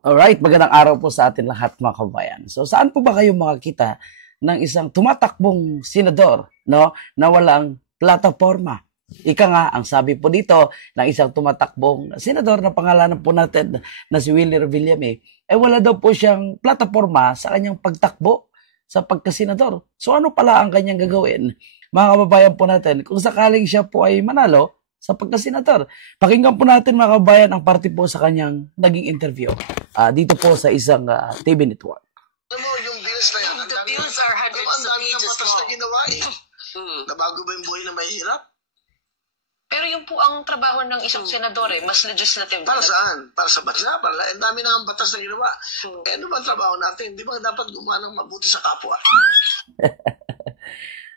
Alright, magandang araw po sa atin lahat mga kabayan. So saan po ba kayo makakita ng isang tumatakbong senador, no, na walang plataforma? Ika nga, ang sabi po dito ng isang tumatakbong senador na pangalanan po natin na si Willie Revillame, wala daw po siyang plataforma sa kanyang pagtakbo sa pagkasenador. So ano pala ang kanyang gagawin? Mga kababayan po natin, kung sakaling siya po ay manalo sa pagkasenador. Pakinggan po natin mga kababayan ang parte po sa kanyang naging interview dito po sa isang TV network. Alam mo, yung bills na yan, The bills are hundreds ang of dami ng pages batas na long. ginawa eh. Nabago ba yung buhay na mahirap? Pero yung po ang trabaho ng isang senador mas legislative. Para saan? Para sa bansa? Ang dami na ang batas na ginawa. Ano ba ang trabaho natin? Di ba dapat gumawa ng mabuti sa kapwa?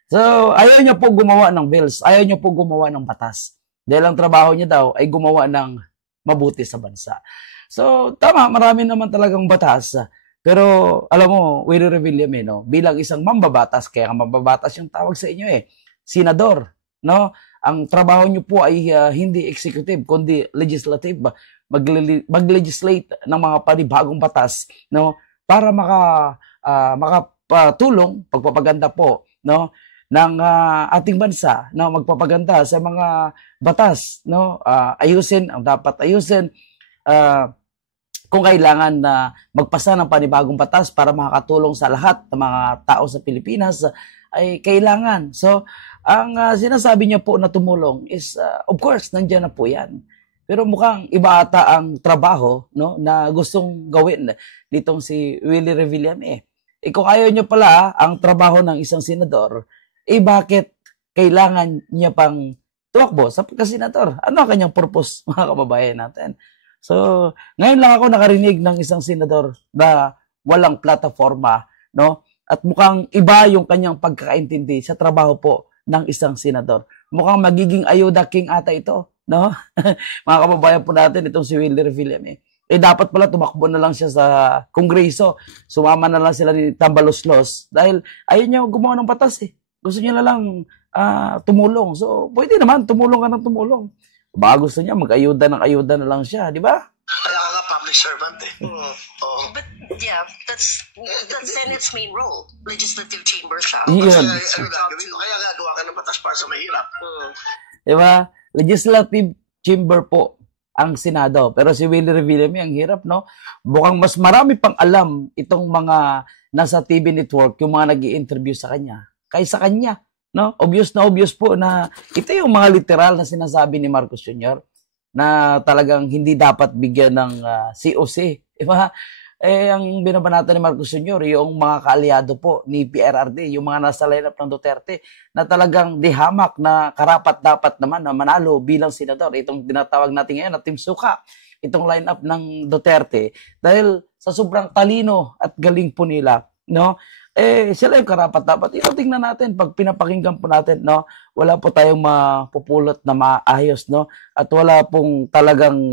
So, ayaw niya po gumawa ng bills. Ayaw niya po gumawa ng batas. Dahil ang trabaho niya daw ay gumawa ng mabuti sa bansa. So, tama, marami naman talagang batas. Pero, alam mo, Willie Revillame, no, bilang isang mambabatas, kaya mambabatas yung tawag sa inyo senador, no? Ang trabaho niyo po ay hindi executive, kundi legislative. Mag-legislate ng mga panibagong batas, no? Para makapatulong, pagpapaganda po, no? Ng ating bansa, no? Magpapaganda sa mga batas, no? Ayusin ang dapat ayusin. Kung kailangan na magpasa ng panibagong batas para makakatulong sa lahat ng mga tao sa Pilipinas, ay kailangan. So, ang sinasabi niya po na tumulong is, of course, nandiyan na po yan. Pero mukhang iba ata ang trabaho, no, na gustong gawin ditong si Willie Revillame. Kung ayaw niya pala ang trabaho ng isang senador, bakit kailangan niya pang tumakbo sa pagkasenador? Ano ang kanyang purpose, mga kababayan natin? So, ngayon lang ako nakarinig ng isang senador na walang plataforma, no? At mukhang iba yung kanyang pagkakaintindi sa trabaho po ng isang senador. Mukhang magiging ayuda king ata ito, no? Mga kababayan po natin, itong si Willie Revillame. Dapat pala tumakbo na lang siya sa Kongreso. Sumama na lang sila ni Tambaloslos dahil ayaw niya gumawa ng batas eh. Gusto niya na lang tumulong. So, pwede naman, tumulong ka ng tumulong. Baka gusto niya, mag-ayuda ng ayuda na lang siya, di ba? Kaya ka nga public servant eh. But yeah, that's the Senate's main role. Legislative chamber siya. Yun. Kaya gagawa ka ng batas para sa mahirap. Di ba? Legislative chamber po ang Senado. Pero si Willie Revillame, ang hirap, no? Bukang mas marami pang alam itong mga nasa TV network, yung mga nag-i-interview sa kanya, kaysa kanya. No? Obvious po na ito yung mga literal na sinasabi ni Marcos Jr. na talagang hindi dapat bigyan ng COC. Diba? Ang binabanatan ni Marcos Jr., yung mga kaalyado po ni PRRD, yung mga nasa lineup ng Duterte, na talagang dihamak na karapat-dapat naman na manalo bilang senador. Itong dinatawag natin ngayon na Team Suka, itong lineup ng Duterte. Dahil sa sobrang talino at galing po nila, no? Sila yung karapat-dapat. Ito tingnan natin, pag pinapakinggan po natin, no, wala po tayong mapupulot na maayos, no, at wala pong talagang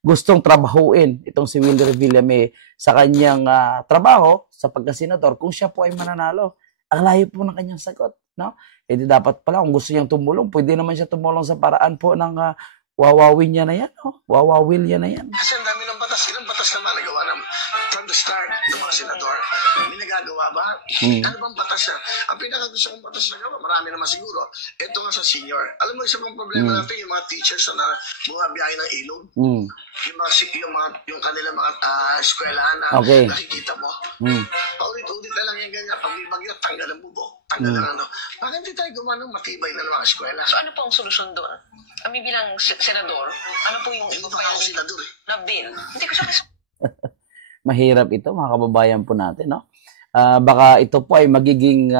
gustong trabahuin itong si Willie Revillame sa kanyang trabaho sa pagkasenador kung siya po ay mananalo. Ang layo po ng kanyang sagot, no? Di dapat pala, kung gusto niyang tumulong, pwede naman siya tumulong sa paraan po ng wawawin niya na yan, no? Wawawil niya na yan. Kasi ang dami ng batas. Ilang batas naman nagawa from the start ng mga senador. May nagagawa ba? Ano bang batas na? Ang pinakagusto kong batas na gawa, marami naman siguro. Ito nga sa senior. Alam mo, isa pang problema natin, yung mga teachers na bumabiyahe ng ilog. Yung kanilang mga eskwelahan na nakikita mo. Paulit-ulit na lang yung ganyan. Pag may bagyo, tanggal ang bubok. Tanggal ang ano. Bakit hindi tayo gumawa ng matibay na ng mga eskwela? So ano po ang solusyon doon? Kami bilang senador, ano po yung Hindi pa ako senador eh. na bill? Hindi ko siya Mahirap ito, mga kababayan po natin, no? Baka ito po ay magiging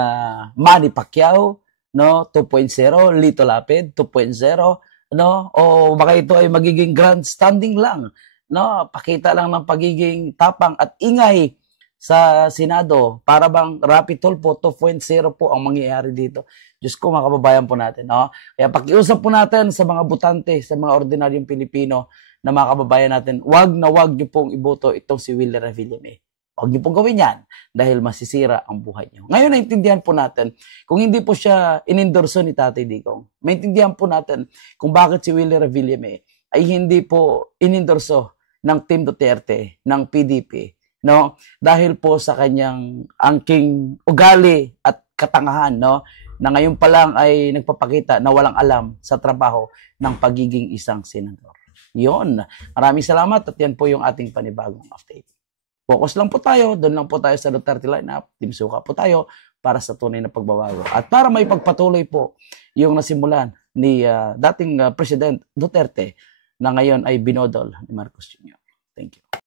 Manny Pacquiao, no? 2.0, Lito Lapid 2.0, no? O baka ito ay magiging grandstanding lang, no? Pakita lang ng pagiging tapang at ingay sa Senado, para bang Rapi Tulfo 2.0 po ang mangyayari dito. Diyos ko, mga kababayan po natin, no? Kaya pakiusap po natin sa mga butante, sa mga ordinaryong Pilipino, na mga kababayan natin, wag niyo pong iboto itong si Willie Revillame. Wag niyo pong gawin yan dahil masisira ang buhay niyo. Ngayon, naintindihan po natin, kung hindi po siya inendorso ni Tatay Digong, maintindihan po natin kung bakit si Willie Revillame ay hindi po inendorso ng Team Duterte, ng PDP, no? Dahil po sa kanyang angking ugali at katangahan, no? Na ngayon pa lang ay nagpapakita na walang alam sa trabaho ng pagiging isang senador. Yon. Maraming salamat at yan po yung ating panibagong update. Focus lang po tayo, doon lang po tayo sa Duterte lineup, Team Suka po tayo para sa tunay na pagbabago. At para may pagpatuloy po yung nasimulan ni dating President Duterte na ngayon ay binodol ni Marcos Jr. Thank you.